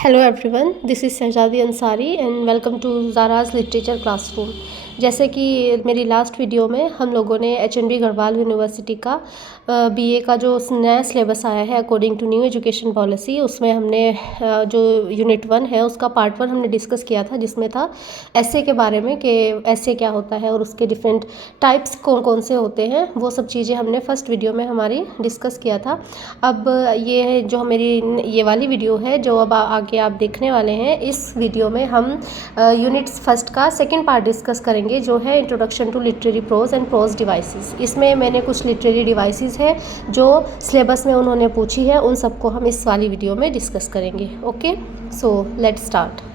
Hello everyone, this is Shahzadi Ansari and welcome to Zara's literature classroom. जैसे कि मेरी last video में हम लोगों ने एच.एन.बी. गढ़वाल यूनिवर्सिटी का बीए का जो नया सिलेबस आया है according to new education policy, उसमें हमने जो यूनिट 1 है उसका पार्ट 1 हमने डिस्कस किया था, जिसमें था एसे के बारे में कि एसे क्या होता है और उसके डिफरेंट टाइप्स कौन कौन से होते हैं। वो सब चीज़ें हमने फर्स्ट वीडियो में हमारी डिस्कस किया था। अब ये जो मेरी ये वाली वीडियो है जो अब आगे आप देखने वाले हैं, इस वीडियो में हम यूनिट्स फर्स्ट का सेकंड पार्ट डिस्कस करेंगे, जो है introduction to literary prose and prose devices. इसमें मैंने कुछ लिटरेरी डिवाइसेस है जो सिलेबस में उन्होंने पूछी है, उन सबको हम इस वाली वीडियो में डिस्कस करेंगे। Okay, so let's start.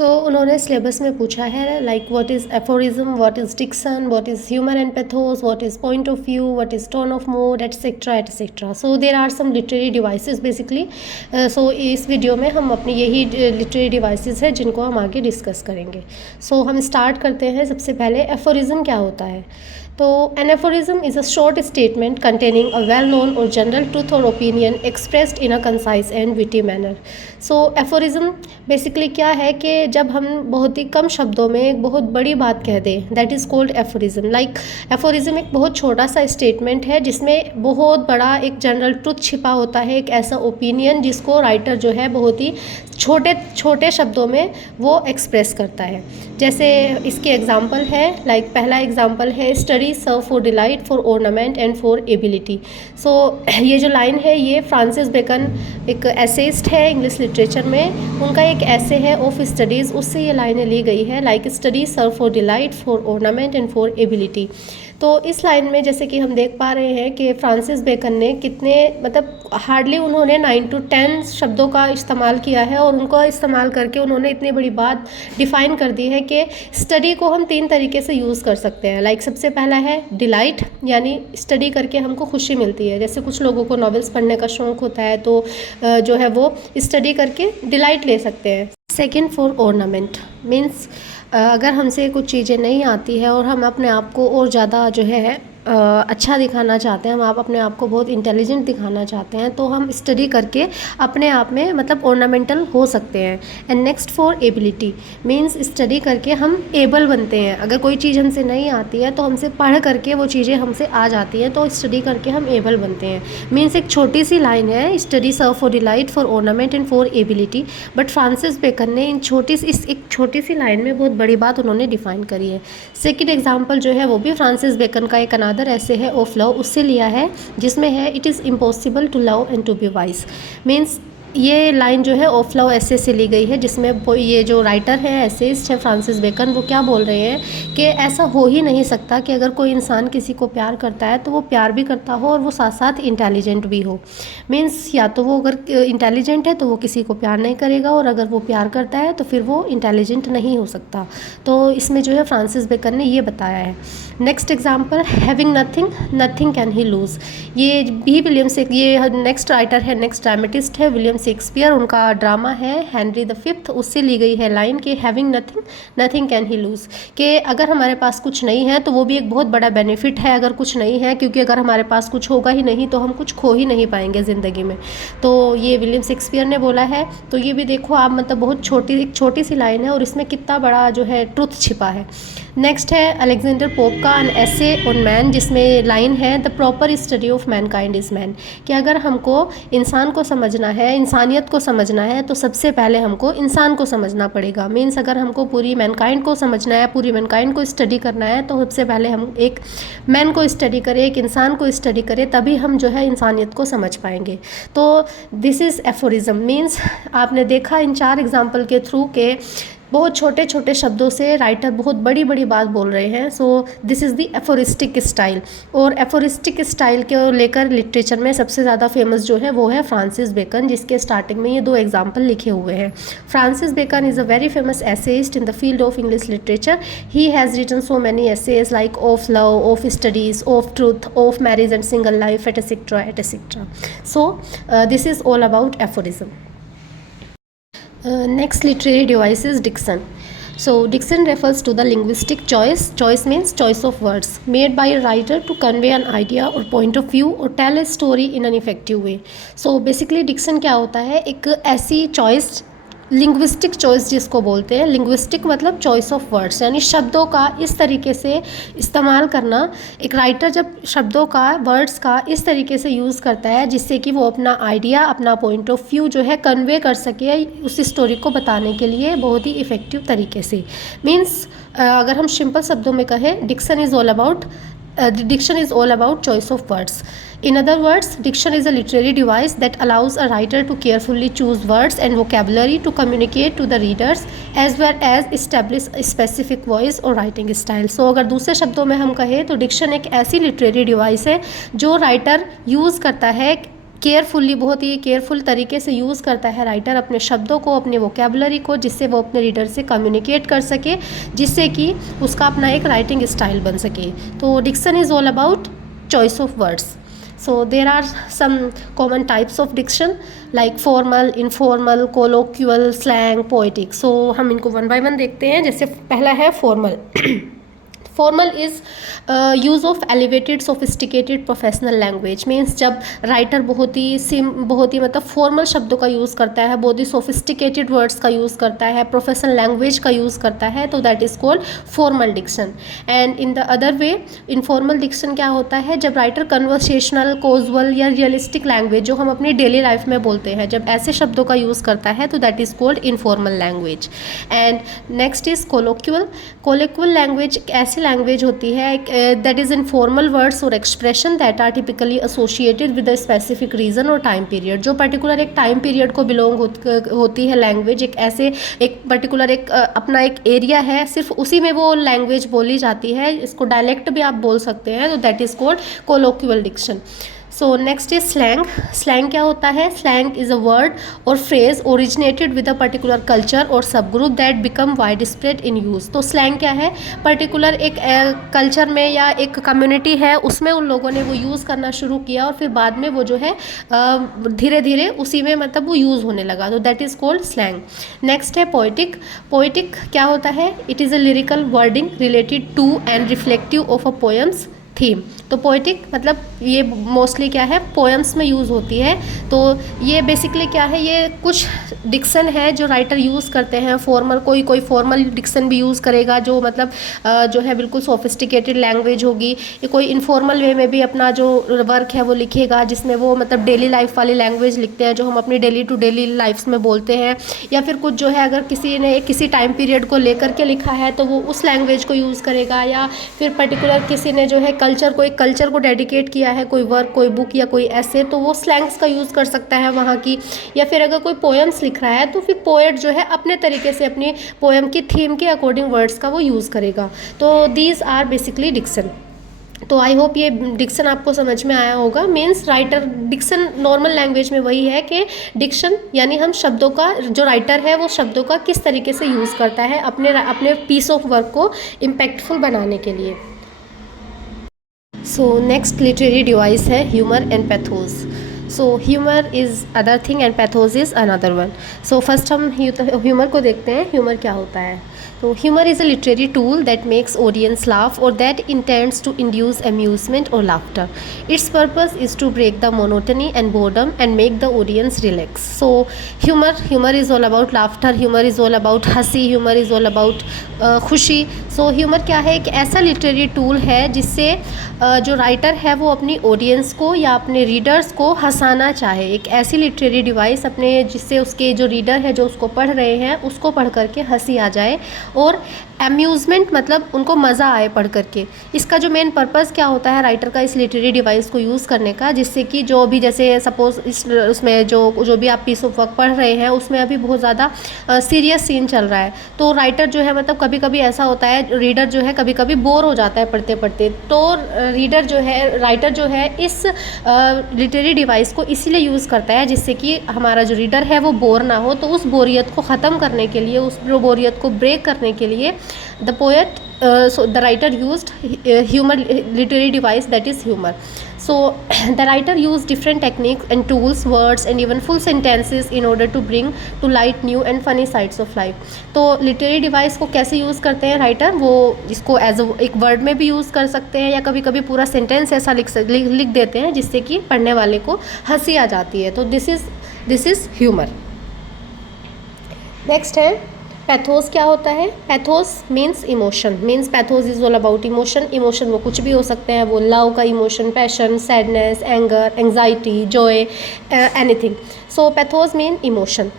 उन्होंने सिलेबस में पूछा है like what is aphorism, what is diction, what is humour and pathos, what is point of view, what is tone of mood, etcetera etcetera. So there are some literary devices basically. So इस video में हम अपनी यही literary devices है जिनको हम आगे discuss करेंगे। हम स्टार्ट करते हैं। सबसे पहले एफोरिज्म क्या होता है। तो an aphorism is a short statement containing a well known or general truth or opinion expressed in a concise and witty manner. Aphorism basically क्या है कि जब हम बहुत ही कम शब्दों में एक बहुत बड़ी बात कह दें, that is called aphorism. Like aphorism एक बहुत छोटा सा स्टेटमेंट है जिसमें बहुत बड़ा एक जनरल ट्रूथ छिपा होता है, एक ऐसा ओपिनियन जिसको राइटर जो है बहुत ही छोटे छोटे शब्दों में वो एक्सप्रेस करता है। जैसे इसके एग्जांपल है, लाइक पहला एग्जांपल है study serve for delight, for ornament and for ability. ये जो लाइन है ये फ्रांसिस बेकन एक एसेइस्ट है इंग्लिश लिटरेचर में, उनका एक ऐसे है ऑफ स्टडीज़, उससे ये लाइनें ली गई है। Like study serve for delight, for ornament and for ability. तो इस लाइन में जैसे कि हम देख पा रहे हैं कि फ्रांसिस बेकन ने कितने हार्डली उन्होंने 9 to 10 शब्दों का इस्तेमाल किया है, और उनको इस्तेमाल करके उन्होंने इतनी बड़ी बात डिफ़ाइन कर दी है कि स्टडी को हम 3 तरीके से यूज़ कर सकते हैं। लाइक सबसे पहला है डिलाइट, यानी स्टडी करके हमको खुशी मिलती है। जैसे कुछ लोगों को नॉवेल्स पढ़ने का शौक़ होता है, तो जो है वो स्टडी करके डिलाइट ले सकते हैं। सेकेंड फॉर ऑर्नामेंट मीन्स अगर हमसे कुछ चीज़ें नहीं आती है और हम अपने आप को और ज़्यादा जो है अच्छा दिखाना चाहते हैं, हम अपने आप को बहुत इंटेलिजेंट दिखाना चाहते हैं, तो हम स्टडी करके अपने आप में ऑर्नामेंटल हो सकते हैं। And next for ability means study करके हम एबल बनते हैं। अगर कोई चीज़ हमसे नहीं आती है तो हमसे पढ़ करके वो चीज़ें हमसे आ जाती हैं, तो स्टडी करके हम एबल बनते हैं। मीन्स एक छोटी सी लाइन है, study serve for delight, for ornament and for ability, but Francis Bacon ने इस एक छोटी सी लाइन में बहुत बड़ी बात उन्होंने डिफाइन करी है। सेकेंड एग्जाम्पल जो है वो भी फ्रांसिस बेकन का एक ऐसे है ऑफ लव, उससे लिया है, जिसमें है it is impossible to love and to be wise. Means ये लाइन जो है ऑफ लव ऐसे से ली गई है, जिसमें ये जो राइटर है एसेइस्ट है फ्रांसिस बेकन, वो क्या बोल रहे हैं कि ऐसा हो ही नहीं सकता कि अगर कोई इंसान किसी को प्यार करता है तो वो प्यार भी करता हो और वो साथ साथ इंटेलिजेंट भी हो। मीन्स या तो वो अगर इंटेलिजेंट है तो वो किसी को प्यार नहीं करेगा, और अगर वो प्यार करता है तो फिर वो इंटेलिजेंट नहीं हो सकता। तो इसमें जो है फ्रांसिस बेकन ने ये बताया है। Next example, having nothing nothing can he lose. ये भी विलियम से, ये नेक्स्ट राइटर है, नेक्स्ट ड्रामेटिस्ट है विलियम शेक्सपियर, उनका ड्रामा है हेनरी द फिफ्थ, उससे ली गई है लाइन कि having nothing nothing can he lose, कि अगर हमारे पास कुछ नहीं है तो वो भी एक बहुत बड़ा बेनिफिट है अगर कुछ नहीं है, क्योंकि अगर हमारे पास कुछ होगा ही नहीं तो हम कुछ खो ही नहीं पाएंगे ज़िंदगी में। तो ये विलियम शेक्सपियर ने बोला है। तो ये भी देखो आप, बहुत एक छोटी सी लाइन है और इसमें कितना बड़ा जो है ट्रुथ छिपा है। नेक्स्ट है अलेक्जेंडर पोप का एन एसे ऑन मैन, जिसमें लाइन है the proper study of Mankind is man, कि अगर हमको इंसान को समझना है, इंसानियत को समझना है, तो सबसे पहले हमको इंसान को समझना पड़ेगा। मीन्स अगर हमको पूरी मैनकाइंड को समझना है, पूरी मैनकाइंड को स्टडी करना है, तो सबसे पहले हम एक मैन को स्टडी करें, एक इंसान को स्टडी करें, तभी हम जो है इंसानियत को समझ पाएंगे। तो दिस इज़ एफोरिज्म। मीन्स आपने देखा इन 4 एग्जाम्पल के थ्रू के बहुत छोटे छोटे शब्दों से राइटर बहुत बड़ी बड़ी बात बोल रहे हैं। This is the aphoristic style. और एफोरिस्टिक स्टाइल के लेकर लिटरेचर में सबसे ज़्यादा फेमस जो है वो है फ्रांसिस बेकन, जिसके स्टार्टिंग में ये 2 एग्जाम्पल लिखे हुए हैं। Francis Bacon is a very famous essayist in the field of English literature. He has written so many essays like of love, of studies, of truth, of marriage and single life, etcetera etcetera. This is all about aphorism. Next literary devices diction. So diction refers to the linguistic choice. Choice means choice of words made by a writer to convey an idea or point of view or tell a story in an effective way. So basically diction क्या होता है, एक ऐसी choice, linguistic choice जिसको बोलते हैं, linguistic मतलब choice of words, यानी शब्दों का इस तरीके से इस्तेमाल करना। एक राइटर जब शब्दों का, वर्ड्स का इस तरीके से यूज़ करता है जिससे कि वो अपना आइडिया, अपना पॉइंट ऑफ व्यू जो है कन्वे कर सके उस स्टोरी को बताने के लिए बहुत ही इफ़ेक्टिव तरीके से। मीन्स अगर हम सिंपल शब्दों में कहें, diction is all about diction is all about choice of words. In other words, diction is a literary device that allows a writer to carefully choose words and vocabulary to communicate to the readers as well as establish a specific voice or writing style. So अगर दूसरे शब्दों में हम कहें तो diction एक ऐसी literary device है जो राइटर यूज़ करता है केयरफुली, बहुत ही केयरफुल तरीके से यूज़ करता है राइटर अपने शब्दों को, अपने वोकेबलरी को, जिससे वो अपने रीडर से कम्युनिकेट कर सके, जिससे कि उसका अपना एक राइटिंग स्टाइल बन सके। तो diction is all about choice of words. So there are some common types of diction like formal, informal, colloquial, slang, poetic. So हम इनको वन बाय वन देखते हैं। जैसे पहला है formal. Formal is use of elevated sophisticated professional language. Means जब writer बहुत ही मतलब फॉर्मल शब्दों का यूज़ करता है, बहुत ही सोफिस्टिकेटेड वर्ड्स का यूज़ करता है, प्रोफेशनल लैंग्वेज का यूज़ करता है, तो that is called formal diction. And in the other way, informal diction क्या होता है, जब राइटर कन्वर्सेशनल, कोजुअल या रियलिस्टिक लैंग्वेज जो हम अपनी डेली लाइफ में बोलते हैं, जब ऐसे शब्दों का यूज़ करता है तो that is called informal language. And next is colloquial. Colloquial language ऐसी लैंग्वेज होती है दैट इज़ इनफॉर्मल वर्ड्स और expression that are typically associated with a specific region और टाइम पीरियड। जो पर्टिकुलर एक टाइम पीरियड को बिलोंग होती है लैंग्वेज, एक पर्टिकुलर अपना एक एरिया है, सिर्फ उसी में वो लैंग्वेज बोली जाती है। इसको डायलेक्ट भी आप बोल सकते हैं, तो that is called colloquial diction. So next is slang. Slang क्या होता है? स्लैंग इज़ अ वर्ड और phrase originated with a particular culture और sub group that become widespread in use. तो स्लैंग क्या है? पर्टिकुलर एक कल्चर में या एक कम्युनिटी है, उसमें उन लोगों ने वो यूज़ करना शुरू किया और फिर बाद में वो जो है धीरे धीरे उसी में मतलब वो यूज़ होने लगा, तो that is called slang. Next है पोइटिक। पोइटिक क्या होता है? It is a lyrical wording related to and reflective of a poem's theme. तो पोएटिक मतलब ये मोस्टली क्या है, पोएम्स में यूज़ होती है। तो ये बेसिकली क्या है, ये कुछ डिक्शन है जो राइटर यूज़ करते हैं। फॉर्मल, कोई फॉर्मल डिक्शन भी यूज़ करेगा जो मतलब जो है बिल्कुल सोफिस्टिकेटेड लैंग्वेज होगी। ये कोई इनफॉर्मल वे में भी अपना जो वर्क है वो लिखेगा, जिसमें वो मतलब डेली लाइफ वाली लैंग्वेज लिखते हैं जो हम अपनी डेली टू डेली लाइफ्स में बोलते हैं। या फिर कुछ जो है अगर किसी ने किसी टाइम पीरियड को लेकर के लिखा है तो वो उस लैंग्वेज को यूज़ करेगा। या फिर पर्टिकुलर किसी ने जो है कल्चर को डेडिकेट किया है, कोई वर्क, कोई बुक या कोई ऐसे, तो वो स्लैंग्स का यूज़ कर सकता है वहाँ की। या फिर अगर कोई पोएम्स लिख रहा है तो फिर पोएट जो है अपने तरीके से अपनी पोएम की थीम के अकॉर्डिंग वर्ड्स का वो यूज़ करेगा। तो दीज आर बेसिकली डिक्शन। तो आई होप ये डिक्शन आपको समझ में आया होगा। Means writer diction normal language में वही है कि डिक्शन यानी हम शब्दों का, जो राइटर है वो शब्दों का किस तरीके से यूज़ करता है अपने पीस ऑफ वर्क को इम्पैक्टफुल बनाने के लिए। सो नेक्स्ट लिटरेरी डिवाइस है humour and pathos. So humour is other thing and pathos is another one. So first हम ह्यूमर को देखते हैं। ह्यूमर क्या होता है? तो humour is a literary tool that makes audience laugh और that intends to induce amusement और laughter. Its purpose is to break the monotony and boredom and make the audience relax. So humour is all about laughter, humour is all about हंसी, humour is all about खुशी। सो humour क्या है? एक ऐसा literary tool है जिससे जो writer है वो अपनी ऑडियंस को या अपने रीडर्स को हंसाना चाहे। एक ऐसी लिटरेरी डिवाइस अपने जिससे उसके जो रीडर है जो उसको पढ़ रहे हैं उसको पढ़ करके हंसी आ जाए और अम्यूज़मेंट मतलब उनको मज़ा आए पढ़ करके। इसका जो मेन पर्पस क्या होता है राइटर का इस लिटरेरी डिवाइस को यूज़ करने का, जिससे कि जो भी जैसे सपोज उसमें जो भी आप पीस ऑफ वर्क पढ़ रहे हैं उसमें अभी बहुत ज़्यादा सीरियस सीन चल रहा है, तो राइटर जो है मतलब कभी कभी ऐसा होता है रीडर जो है कभी कभी बोर हो जाता है पढ़ते पढ़ते, तो राइटर जो है इस लिटरेरी डिवाइस को इसीलिए यूज़ करता है जिससे कि हमारा जो रीडर है वो बोर ना हो। तो उस बोरियत को ख़त्म करने के लिए, उस बोरियत को ब्रेक करने के लिए the writer used humor literary device, that is humor. So the writer used different techniques and tools, words and even full sentences in order to bring to light new and funny sides of life. तो literary device को कैसे use करते हैं writer, वो इसको as एक word में भी यूज़ कर सकते हैं या कभी कभी पूरा सेंटेंस ऐसा लिख देते हैं जिससे कि पढ़ने वाले को हंसी आ जाती है. तो दिस इज़ ह्यूमर. नेक्स्ट है पैथोस. क्या होता है? Pathos means emotion. Means pathos is all about emotion. Emotion वो कुछ भी हो सकते हैं, वो लव का emotion, passion, sadness, anger, anxiety, joy, anything. So pathos mean emotion.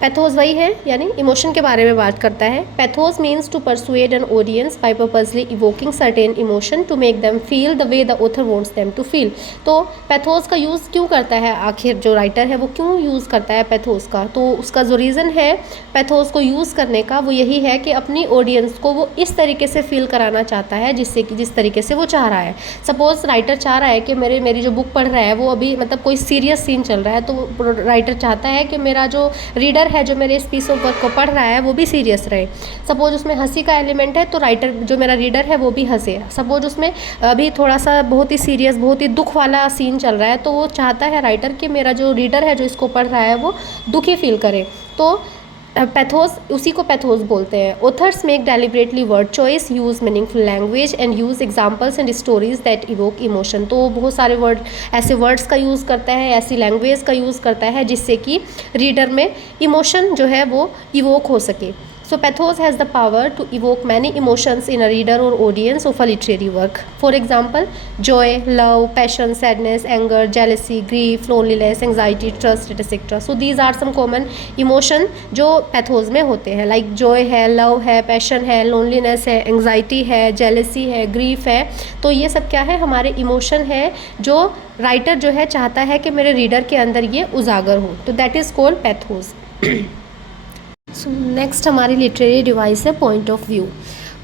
Pathos वही है, यानी इमोशन के बारे में बात करता है. Pathos means to persuade an audience by purposely evoking certain emotion to make them feel the way the author wants them to feel. तो पैथोस का यूज़ क्यों करता है आखिर जो राइटर है वो क्यों यूज़ करता है पैथोस का? तो उसका जो रीज़न है पैथोस को यूज़ करने का वो यही है कि अपनी ऑडियंस को वो इस तरीके से फील कराना चाहता है जिससे कि जिस तरीके से वो चाह रहा है. सपोज़ राइटर चाह रहा है कि मेरी जो बुक पढ़ रहा है वो अभी मतलब कोई सीरियस सीन चल रहा है, तो राइटर चाहता है कि मेरा जो रीडर है जो मेरे इस पीस ऑफ वर्क को पढ़ रहा है वो भी सीरियस रहे. सपोज उसमें हंसी का एलिमेंट है तो राइटर जो मेरा रीडर है वो भी हंसे. सपोज उसमें अभी थोड़ा सा बहुत ही सीरियस, बहुत ही दुख वाला सीन चल रहा है तो वो चाहता है राइटर कि मेरा जो रीडर है जो इसको पढ़ रहा है वो दुखी फील करे. तो पैथोस, उसी को पैथोस बोलते हैं. Authors make deliberately word choice, use meaningful language and use examples and stories that evoke emotion. तो बहुत सारे ऐसे वर्ड्स का यूज़ करता है, ऐसी लैंग्वेज का यूज़ करता है जिससे कि रीडर में इमोशन जो है वो इवोक हो सके. So pathos has the power to evoke many emotions in a reader or audience of a literary work. For example, joy, love, passion, sadness, anger, jealousy, grief, loneliness, anxiety, trust, etc. So these are some common emotion जो pathos में होते हैं. Like joy है, love है, passion है, loneliness है, anxiety है, jealousy है, grief है. तो ये सब क्या है? हमारे emotion है जो राइटर जो है चाहता है कि मेरे रीडर के अंदर ये उजागर हो. तो that is called pathos. So next हमारी लिटरेरी डिवाइस है point of view.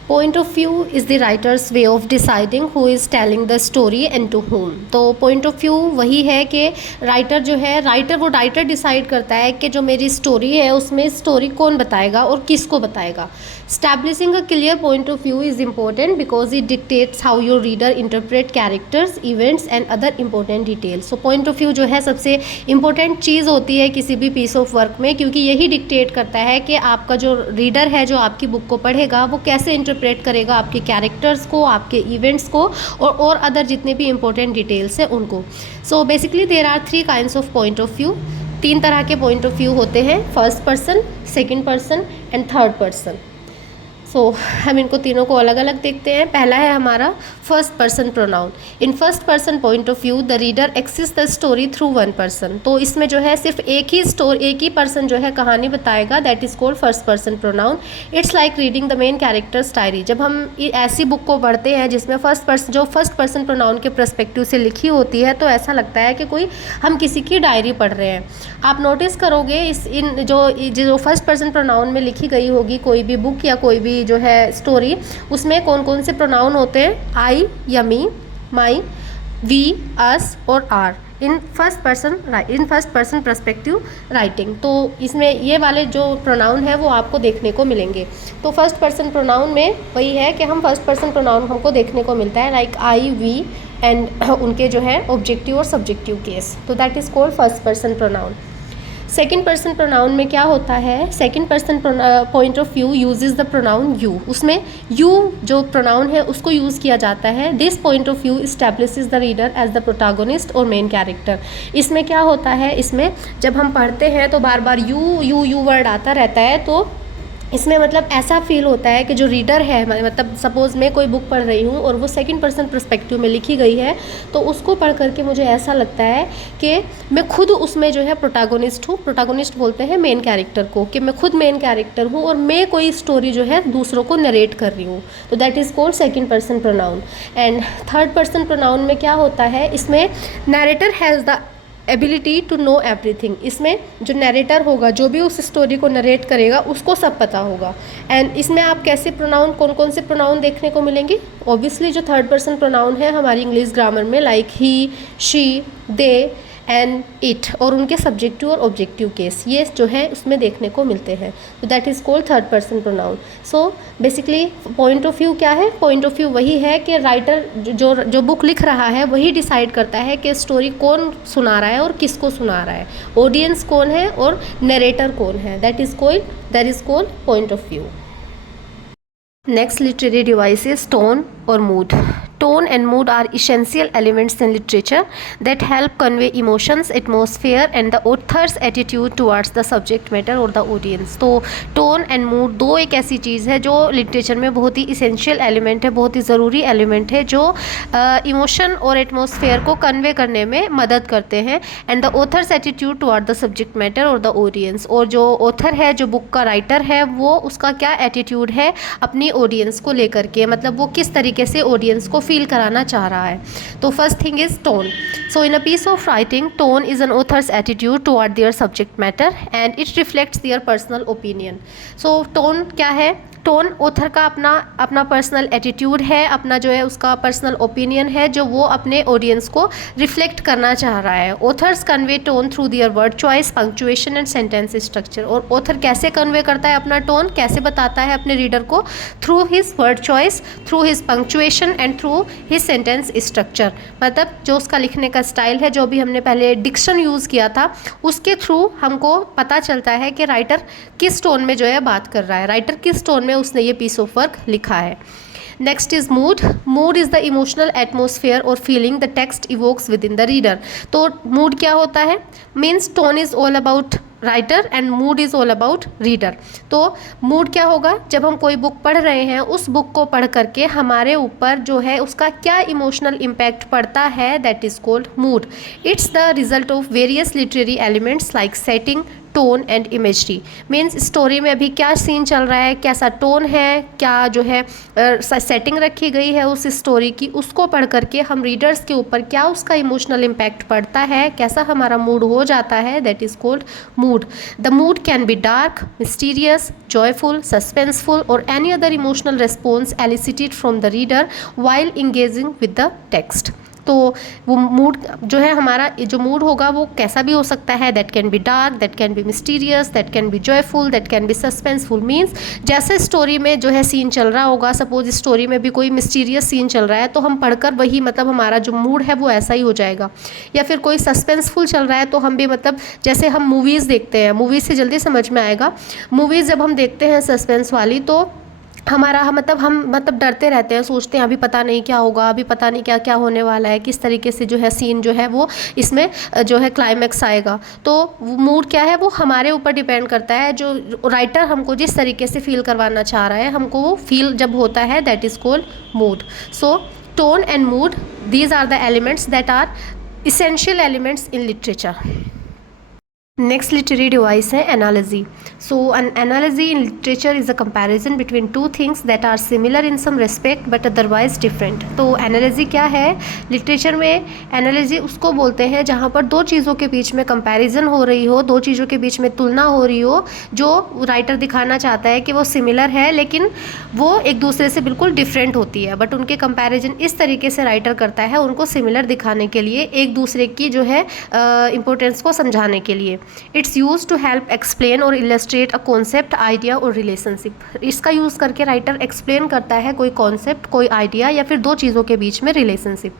Point of view is the writer's way of deciding who is telling the story and to whom. तो पॉइंट ऑफ व्यू वही है कि writer जो है writer decide करता है कि जो मेरी स्टोरी है उसमें स्टोरी कौन बताएगा और किसको बताएगा. Establishing a clear point of view is important because it dictates how your reader interpret characters, events and other important details. So point of view जो है सबसे important चीज़ होती है किसी भी piece of work में, क्योंकि यही dictate करता है कि आपका जो reader है जो आपकी बुक को पढ़ेगा वो कैसे interpret करेगा आपके characters को, आपके events को और other जितने भी important details हैं उनको. So basically there are 3 kinds of point of view. 3 तरह के point of view होते हैं, first person, second person and third person. So हम इनको तीनों को अलग अलग देखते हैं. पहला है हमारा first person pronoun. In first person point of view the reader access the story through one person. तो इसमें जो है सिर्फ एक ही पर्सन जो है कहानी बताएगा. That is called first person pronoun. It's like reading the main characters diary. जब हम ऐसी बुक को पढ़ते हैं जिसमें फर्स्ट पर्सन प्रोनाउन के पर्सपेक्टिव से लिखी होती है तो ऐसा लगता है कि कोई हम किसी की डायरी पढ़ रहे हैं. आप नोटिस करोगे जो फर्स्ट पर्सन प्रोनाउन में लिखी गई होगी कोई भी बुक या कोई भी जो है स्टोरी, उसमें कौन कौन से प्रोनाउन होते हैं? आई या मी, माई, we, us or our in first person perspective writing. तो इसमें ये वाले जो प्रोनाउन है वो आपको देखने को मिलेंगे. तो फर्स्ट पर्सन प्रोनाउन में वही है कि हम फर्स्ट पर्सन प्रोनाउन हमको देखने को मिलता है लाइक आई, वी एंड उनके जो है ऑब्जेक्टिव और सब्जेक्टिव केस. तो that is called first person pronoun. Second person pronoun में क्या होता है? Second person point of view uses the pronoun you. उसमें यू जो प्रोनाउन है उसको यूज़ किया जाता है. This point of view establishes the reader as the protagonist और मेन कैरेक्टर. इसमें क्या होता है? इसमें जब हम पढ़ते हैं तो बार बार यू वर्ड आता रहता है. तो इसमें मतलब ऐसा फील होता है कि जो रीडर है, मतलब सपोज़ मैं कोई बुक पढ़ रही हूँ और वो सेकंड पर्सन पर्सपेक्टिव में लिखी गई है तो उसको पढ़ करके मुझे ऐसा लगता है कि मैं खुद उसमें जो है प्रोटागोनिस्ट हूँ. प्रोटागोनिस्ट बोलते हैं मेन कैरेक्टर को, कि मैं खुद मेन कैरेक्टर हूँ और मैं कोई स्टोरी जो है दूसरों को नरेट कर रही हूँ. तो that is called second person pronoun. And third person pronoun में क्या होता है? इसमें narrator has the ability to know everything. इसमें जो नरेटर होगा, जो भी उस स्टोरी को नरेट करेगा उसको सब पता होगा. एंड इसमें आप कैसे प्रोनाउन, कौन कौन से प्रोनाउन देखने को मिलेंगे? ऑब्वियसली जो थर्ड पर्सन प्रोनाउन है हमारी इंग्लिश ग्रामर में like he, she, they and it, और उनके सब्जेक्टिव और ऑब्जेक्टिव केस ये जो है उसमें देखने को मिलते हैं। तो that is called third person pronoun. So basically point of view क्या है? पॉइंट ऑफ व्यू वही है कि राइटर जो बुक लिख रहा है वही डिसाइड करता है कि स्टोरी कौन सुना रहा है और किसको सुना रहा है, ऑडियंस कौन है और नरेटर कौन है। That is called point of view. Next literary device is tone or mood. Tone and mood are essential elements in literature that help convey emotions, atmosphere and the author's attitude towards the subject matter or the audience. तो tone and mood दो एक ऐसी चीज़ है जो literature में बहुत ही essential element है, बहुत ही ज़रूरी एलिमेंट है जो इमोशन और एटमॉस्फेयर को कन्वे करने में मदद करते हैं। And the author's attitude toward the subject matter और द ऑडियंस, और जो ऑथर है, जो बुक का राइटर है, वो उसका क्या एटीट्यूड है अपनी ऑडियंस को लेकर के, मतलब वो किस तरीके से ऑडियंस को फील कराना चाह रहा है। तो first thing is tone. So in a piece of writing, tone is an author's attitude toward their subject matter and it reflects their personal opinion. So tone क्या है? टोन ऑथर का अपना पर्सनल एटीट्यूड है, अपना जो है उसका personal opinion है जो वो अपने ऑडियंस को रिफ्लेक्ट करना चाह रहा है। Authors convey tone through their word choice, punctuation and sentence structure. और ऑथर कैसे कन्वे करता है अपना टोन, कैसे बताता है अपने रीडर को? Through his word choice, through his punctuation and through his sentence structure. मतलब जो उसका लिखने का स्टाइल है, जो भी हमने पहले डिक्शन यूज़ किया था, उसके थ्रू हमको पता चलता है कि राइटर किस टोन में जो है बात कर रहा है, राइटर किस टोन में उसने ये पीस ऑफ वर्क लिखा है। Next is mood. Mood is the emotional atmosphere और feeling the text evokes within the reader. तो मूड क्या होता है? Means tone is all about writer and mood is all about reader. तो mood क्या होगा? जब हम कोई बुक पढ़ रहे हैं, उस बुक को पढ़ करके हमारे ऊपर जो है उसका क्या इमोशनल इम्पैक्ट पड़ता है, that is called mood. It's the result of various literary elements like setting, tone and imagery. Means story में अभी क्या सीन चल रहा है, कैसा टोन है, क्या जो है सेटिंग रखी गई है उस स्टोरी की, उसको पढ़ करके हम रीडर्स के ऊपर क्या उसका इमोशनल इम्पैक्ट पड़ता है, कैसा हमारा मूड हो जाता है, that is called mood. The mood can be dark, mysterious, joyful, suspenseful or any other emotional response elicited from the reader while engaging with the text. तो वो मूड जो है हमारा, जो मूड होगा वो कैसा भी हो सकता है। That can be dark, that can be mysterious, that can be joyful, that can be suspenseful. Means जैसे स्टोरी में जो है सीन चल रहा होगा, सपोज स्टोरी में भी कोई मिस्टीरियस सीन चल रहा है तो हम पढ़कर वही, मतलब हमारा जो मूड है वो ऐसा ही हो जाएगा। या फिर कोई सस्पेंसफुल चल रहा है तो हम भी, मतलब जैसे हम मूवीज़ देखते हैं, मूवीज़ से जल्दी समझ में आएगा। मूवीज़ जब हम देखते हैं सस्पेंस वाली, तो हमारा हम डरते रहते हैं, सोचते हैं अभी पता नहीं क्या होगा, अभी पता नहीं क्या क्या होने वाला है, किस तरीके से जो है सीन जो है वो इसमें जो है क्लाइमैक्स आएगा। तो मूड क्या है, वो हमारे ऊपर डिपेंड करता है। जो राइटर हमको जिस तरीके से फील करवाना चाह रहा है, हमको वो फील जब होता है, that is called mood. So tone and mood, these are the elements that are essential elements in literature. Next literary device है analogy. So an analogy in literature is a comparison between two things that are similar in some respect but otherwise different. तो analogy क्या है? Literature में analogy उसको बोलते हैं जहाँ पर दो चीज़ों के बीच में कंपैरिजन हो रही हो, दो चीज़ों के बीच में तुलना हो रही हो, जो राइटर दिखाना चाहता है कि वो सिमिलर है लेकिन वो एक दूसरे से बिल्कुल डिफरेंट होती है, बट उनके कंपैरिजन इस तरीके से राइटर करता है उनको सिमिलर दिखाने के लिए, एक दूसरे की जो है इम्पोर्टेंस को समझाने के लिए। It's use to help explain or illustrate a concept, idea or relationship. इसका यूज़ करके राइटर एक्सप्लेन करता है कोई कॉन्सेप्ट, कोई आइडिया या फिर दो चीज़ों के बीच में relationship.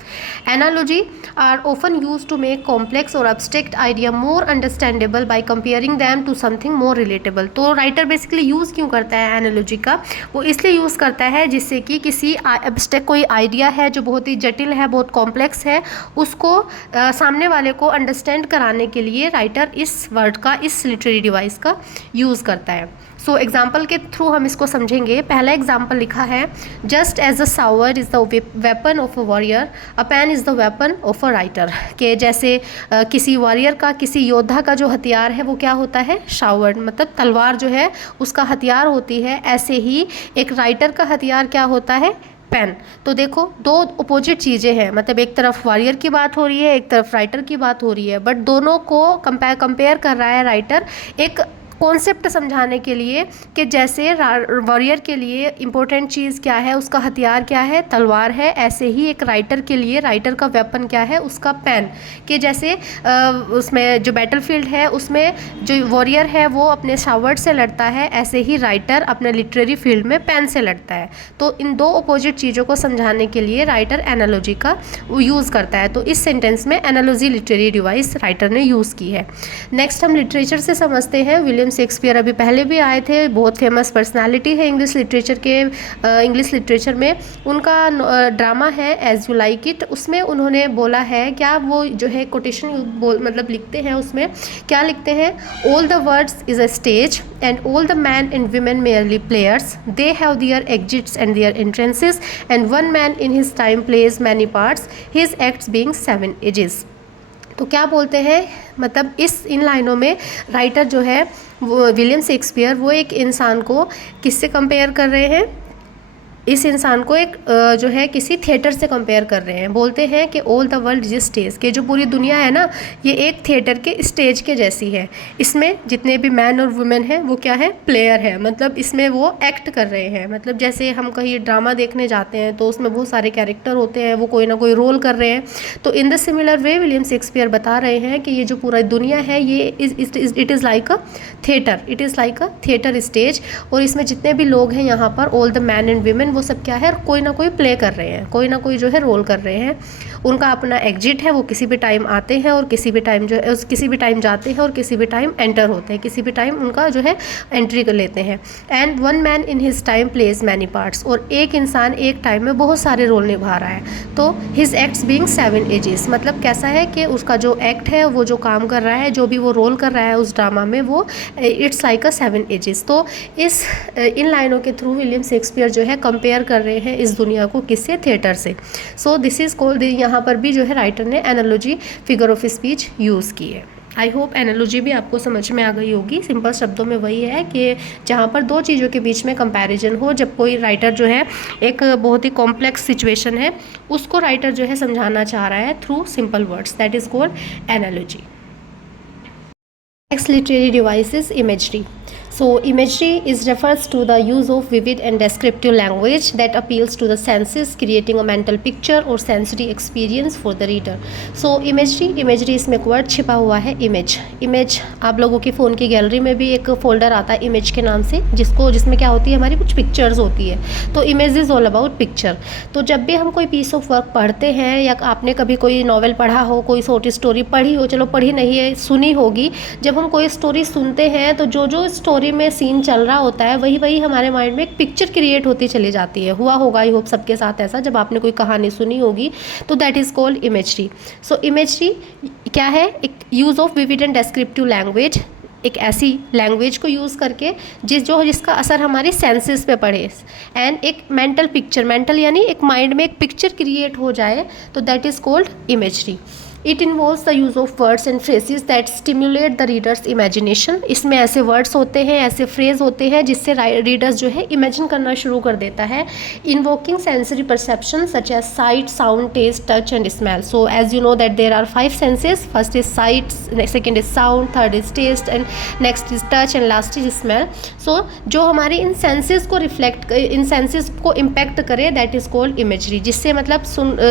Analogy are often use to make complex और abstract idea more understandable by comparing them to something more relatable. तो राइटर बेसिकली यूज़ क्यों करता है एनालॉजी का? वो इसलिए यूज़ करता है जिससे कि किसी एब्स्ट्रैक्ट कोई आइडिया है जो बहुत ही जटिल है, बहुत कॉम्प्लेक्स है, उसको सामने वाले को अंडरस्टैंड कराने के लिए राइटर इस वर्ड का, इस लिटरेरी डिवाइस का यूज़ करता है। सो एग्जाम्पल के थ्रू हम इसको समझेंगे। पहला एग्जाम्पल लिखा है, just as a sword is the weapon of a warrior, a pen is the weapon of a writer. के जैसे किसी वॉरियर का, किसी योद्धा का जो हथियार है वो क्या होता है? शावर, मतलब तलवार जो है उसका हथियार होती है। ऐसे ही एक राइटर का हथियार क्या होता है? पेन। तो देखो दो अपोजिट चीज़ें हैं, मतलब एक तरफ वॉरियर की बात हो रही है, एक तरफ राइटर की बात हो रही है, बट दोनों को कंपेयर कर रहा है राइटर एक कॉन्सेप्ट समझाने के लिए कि जैसे वॉरियर के लिए इम्पोर्टेंट चीज़ क्या है, उसका हथियार क्या है, तलवार है, ऐसे ही एक राइटर के लिए राइटर का वेपन क्या है, उसका पेन। कि जैसे उसमें जो बैटलफील्ड है उसमें जो वॉरियर है वो अपने शावर्ड से लड़ता है, ऐसे ही राइटर अपने लिटरेरी फील्ड में पेन से लड़ता है। तो इन दो अपोजिट चीज़ों को समझाने के लिए राइटर एनालॉजी का यूज़ करता है। तो इस सेंटेंस में एनालॉजी लिटरेरी डिवाइस राइटर ने यूज़ की है। नेक्स्ट हम लिटरेचर से समझते हैं। विलियम शेक्सपियर अभी पहले भी आए थे, बहुत फेमस पर्सनालिटी है इंग्लिश लिटरेचर में। उनका ड्रामा है एज यू लाइक इट, उसमें उन्होंने बोला है, क्या वो जो है कोटेशन मतलब लिखते हैं, उसमें क्या लिखते हैं, all the words is a stage and all the man and women merely players, they have their exits and their entrances and one man in his time plays many parts, his acts being 7 ages. तो क्या बोलते हैं, मतलब इन लाइनों में writer जो है वो विलियम शेक्सपियर वो एक इंसान को किससे कंपेयर कर रहे हैं, इस इंसान को एक जो है किसी थिएटर से कंपेयर कर रहे हैं। बोलते हैं कि all the world is stage, के जो पूरी दुनिया है ना ये एक थिएटर के स्टेज के जैसी है। इसमें जितने भी मैन और वुमेन हैं वो क्या है, प्लेयर है, मतलब इसमें वो एक्ट कर रहे हैं। मतलब जैसे हम कहीं ड्रामा देखने जाते हैं तो उसमें बहुत सारे कैरेक्टर होते हैं, वो कोई ना कोई रोल कर रहे हैं। तो in the similar way William Shakespeare बता रहे हैं कि ये जो पूरा दुनिया है ये it is like a theatre, it is like a theatre stage. और इसमें जितने भी लोग हैं यहाँ पर, all the man and women, वो सब क्या है, कोई ना कोई प्ले कर रहे हैं, कोई ना कोई जो है रोल कर रहे हैं। उनका अपना एग्जिट है, वो किसी भी टाइम आते हैं और किसी भी टाइम जो है किसी भी टाइम जाते हैं और किसी भी टाइम एंटर होते हैं, किसी भी टाइम उनका जो है एंट्री कर लेते हैं। And one man in his time plays many parts, और एक इंसान एक टाइम में बहुत सारे रोल निभा रहा है। तो हिज एक्ट्स बीइंग 7 एजेस, मतलब कैसा है कि उसका जो एक्ट है, वो जो काम कर रहा है, जो भी वो रोल कर रहा है उस ड्रामा में, वो इट्स लाइक अ 7 एजेस। तो इन लाइनों के थ्रू विलियम शेक्सपियर जो है कंपेयर कर रहे हैं इस दुनिया को किससे, थिएटर से। सो दिस इज़ कॉल्ड, यहाँ पर भी जो है राइटर ने analogy figure of speech use की है। आई होप एनालॉजी भी आपको समझ में आ गई होगी। सिंपल शब्दों में वही है कि जहाँ पर दो चीज़ों के बीच में कंपैरिजन हो, जब कोई राइटर जो है एक बहुत ही कॉम्प्लेक्स सिचुएशन है उसको राइटर जो है समझाना चाह रहा है through simple words, that is called analogy. Next literary device is imagery. So imagery is refers to the use of vivid and descriptive language that appeals to the senses, creating a mental picture or sensory experience for the reader. So imagery इसमें एक word छिपा हुआ है, image आप लोगों के phone की gallery में भी एक फोल्डर आता है image के नाम से, जिसमें क्या होती है, हमारी कुछ पिक्चर्स होती है। तो image is all about picture. तो जब भी हम कोई पीस ऑफ वर्क पढ़ते हैं, या आपने कभी कोई नॉवेल पढ़ा हो, कोई शॉर्ट स्टोरी पढ़ी हो, चलो पढ़ी नहीं है, सुनी होगी, जब हम कोई स्टोरी सुनते हैं तो जो स्टोरी में सीन चल रहा होता है वही हमारे माइंड में एक पिक्चर क्रिएट होती चली जाती है। हुआ होगा, आई होप सबके साथ ऐसा, जब आपने कोई कहानी सुनी होगी, तो that is called imagery. So imagery क्या है, एक use of vivid and descriptive language, एक ऐसी लैंग्वेज को यूज़ करके जिसका असर हमारी सेंसेस पे पड़े, एंड एक मेंटल पिक्चर, मेंटल यानी एक माइंड में एक पिक्चर क्रिएट हो जाए, तो that is called imagery. It involves the use of words and phrases that stimulate the readers imagination. इसमें ऐसे वर्ड्स होते हैं, ऐसे फ्रेज होते हैं जिससे रीडर्स जो है इमेजिन करना शुरू कर देता है। Invoking sensory perception such as sight, sound, taste, touch and smell. So as you know that there are 5 senses, first is sight, second is sound, third is taste and next is touch and last is smell. So जो हमारे इन senses को reflect, इन senses को impact करे, that is called imagery. जिससे मतलब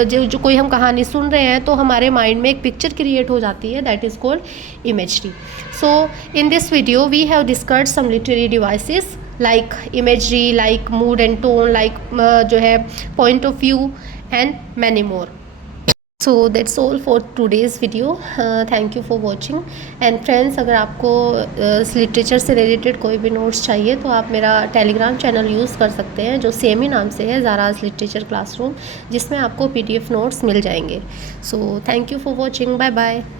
जो कोई हम कहानी सुन रहे हैं तो हमारे माइंड में एक पिक्चर क्रिएट हो जाती है, that is called imagery. So in this video we have discussed some literary devices like imagery, like mood and tone, like जो है point of view and many more. So that's all for today's video. Thank you for watching. And friends, अगर आपको literature से related कोई भी notes चाहिए तो आप मेरा टेलीग्राम चैनल यूज़ कर सकते हैं, जो सेम ही नाम से है, ज़ाराज़ लिटरेचर क्लासरूम, जिसमें आपको PDF नोट्स मिल जाएंगे. So thank you for watching. Bye bye.